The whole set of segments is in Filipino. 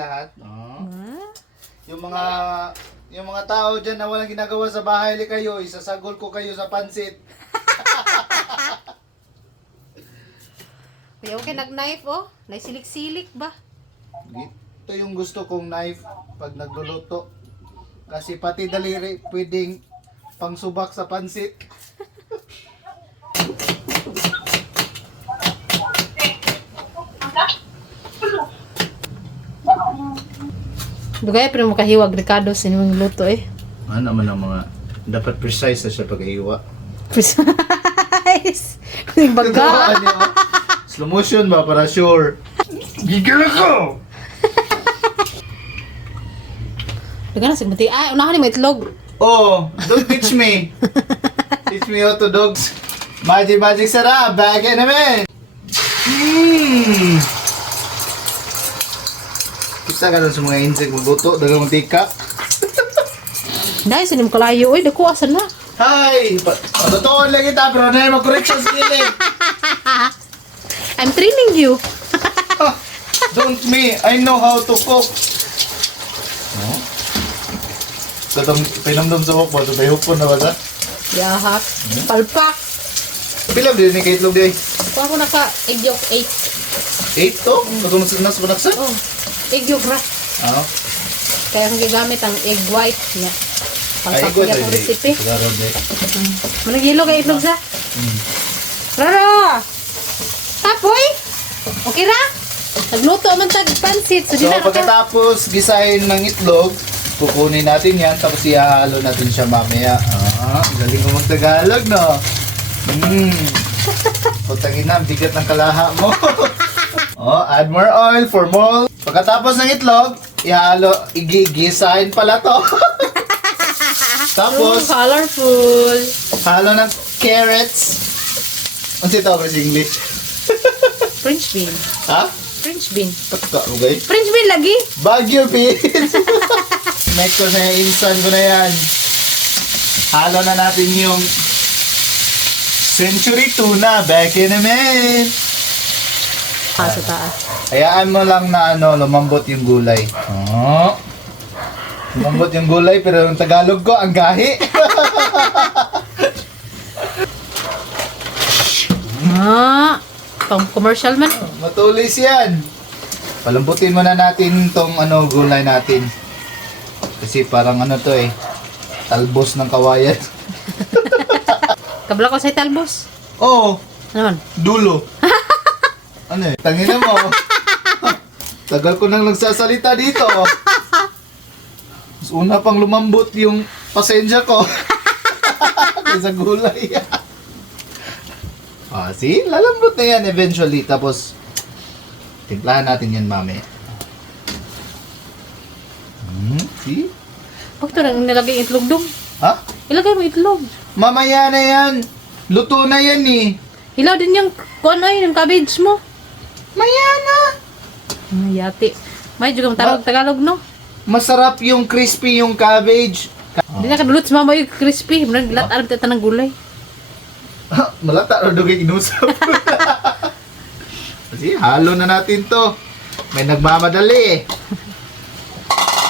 lahat. Oh. Hmm? Yung mga tao dyan na walang ginagawa sa bahay li kayo, isasagol ko kayo sa pansit. May okay nag-knife oh. Naisilik-silik ba? Ito yung gusto kong knife pag nagluluto. Kasi pati daliri pwedeng pangsubak sa pansit. Dugay pero makahiwag Ricardo sa inyong luto eh. Ano naman ang mga dapat precise na siya pag-iwa. Precise. Kuning baga. Slow motion ba para sure. Gigil ako! Daga na sigmati. Ay, unahan ni may itlog. Oh, don't teach me. Teach me how to dogs. Magic sarap. Back in a minute. Kita ka lang sa mga insect magbuto. Dagang mantika. Dahil sa nimo kalayo oy, dako asan na. Hi! Patutuon lang kita pero na yung correction skilling. I'm training you. Don't me. I know how to cook. No? Katong pinamdam sa hukbo. So tayo hukbo na ba sa? Yahak. Palpak. Pilam din ni kaitlog di. Kuha ko na ka egg yolk 8. 8 to? Katong nas panaksa? Oh. Egg yolk ra. Oo. Kaya kung gigamit ang egg white niya. Ay, Pangkakya kong recipe. Pagkaroon di. Manang yelo kay itlog sa. Raro! Tapoy! Okay ra? Nagluto man tag pansit. So, So di na pagkatapos gisahin ng itlog, kukunin natin yan tapos ihahalo natin siya mamaya. Galing mo mag-Tagalog, no? Putangin na, bigat ng kalaha mo. Add more oil for more. Pagkatapos ng itlog, igigisahin pala to. Tapos, colorful. halo ng carrots. Ano si tawag sa English? French bean. Ha? French bean. Taka, okay? French bean lagi? Baguio beans! Make ko na insan ko na yan. Halo na natin yung century tuna. Back in a minute. Sa taas. Hayaan mo lang na lumambot yung gulay. Lumambot yung gulay pero yung Tagalog ko, ang gahi. Pang commercial man. Matulis yan. Palambutin muna natin tong gulay natin. Kasi parang to talbos ng kawayan. Kabla ko sa talbos. Oo. Ano man? Dulo. Tangina mo. Tagal ko nang nagsasalita dito. Mas una pang lumambot yung pasensya ko. Kaysa gulay. See? Lalambot na yan eventually. Tapos, timplahan natin yan mamaya. See? Huwag ito nang nilagay itlog dong. Ha? Ilagay mo itlog. Mamaya na yan. Luto na yan eh. Hilaw din yung kuan ay yung cabbage mo. Maya na. Yati. May juga matawag Tagalog no. Masarap yung crispy yung cabbage. Hindi na kadulot sa mama yung crispy. Murang gilat alam tata ng gulay. Malata ro dugay inusap. Kasi halo na natin to. May nagmamadali eh.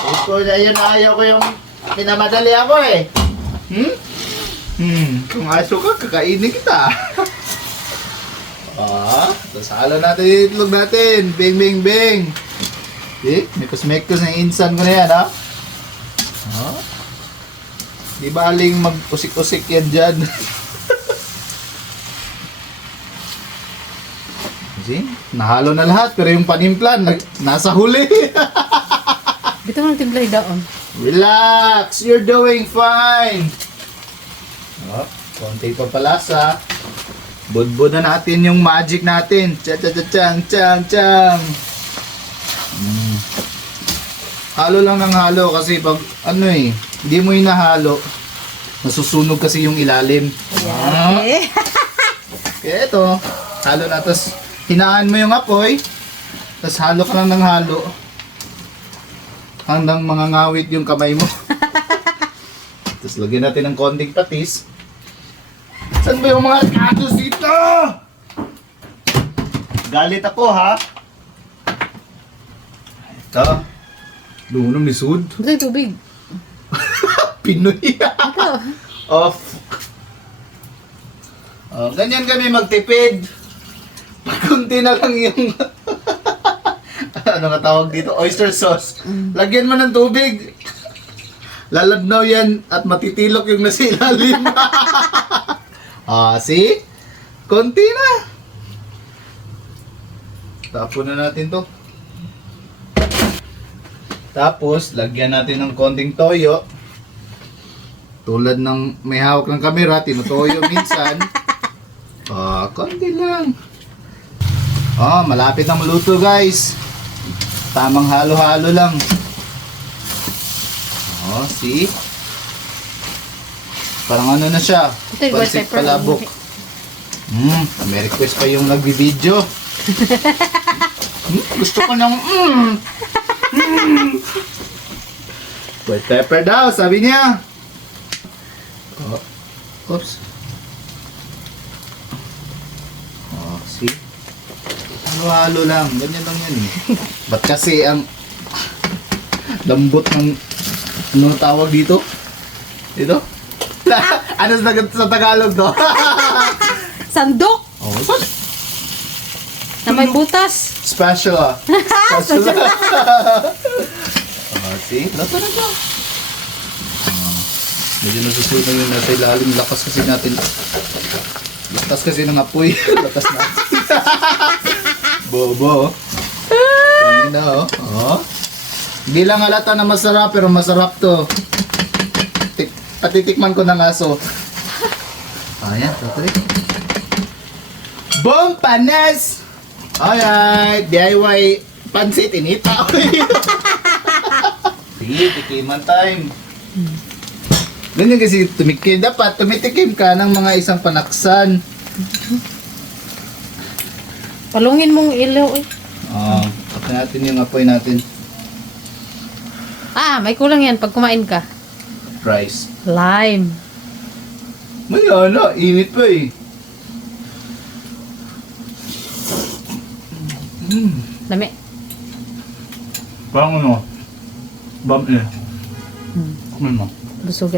Ito na yun, ayaw ko yung pinamadali ako eh. Kung aso ka, kakainin kita. Tapos halo natin yung itlog natin. Bing, bing, bing. See? Mekos-mekos na insan ko na yan, ha? Di baling mag-usik-usik yan dyan. See? Nahalo na lahat, pero yung panimplan, nasa huli. Dito mo nang timplay daon. Relax! You're doing fine! Konti pa palasa. Budbud na natin yung magic natin. Chang. Halo lang ng halo kasi pag hindi mo hinahalo, nasusunog kasi yung ilalim. Kaya ito, halo na. Tapos hinaan mo yung apoy. Tapos halo ka lang ng halo. Hanggang mangangawit yung kamay mo. Tapos lagyan natin ng konting patis. Saan ba yung mga katos dito? Galit ako ha. Ito. Lunong ni Sud. Ito yung tubig. Pinoy. Ito. Off. Oh, ganyan kami magtipid. Kunti na lang yung ano nga tawag dito? Oyster sauce. Lagyan mo ng tubig. Lalabnaw yan at matitilok yung nasa ilalim. See? Konti na. Tapon na natin to. Tapos, lagyan natin ng konting toyo. Tulad ng may hawak ng kamera, tinutoyo minsan. Konti lang. Malapit na maluto guys. Tamang halo-halo lang. See? Parang ano na siya. Ito yung white Pancit pepper. palabok. May request pa yung nagbibideo. Gusto ko ng white pepper daw, sabi niya. Oops. See? Halo-halo lang. Ganyan lang yan eh. Ba't kasi ang lambot ng ano tawag dito? Ito? Ano sa Tagalog to? Sandok! Na may butas. Special ah. Special. See? Lato na to. Medyo nasusunod yung nasa ilalim. Lakas kasi natin. Lakas kasi ng apoy. Lakas natin. Bobo. Tingin na Hindi lang halata na masarap pero masarap to. Patitikman ko ng aso. Ayan, tutuloy. Boom! Panas! Alright, DIY pansit inita. Sige, tikiman time. Ganyan kasi tumikim. Dapat tumitikim ka ng mga isang panaksan. Palungin mong ilaw eh. Pati natin yung apoy natin. May kulang yan pag kumain ka. Rice. Lime. May ano, init pa eh. Dami. Parang ano, bam eh. Kumain mo. Busog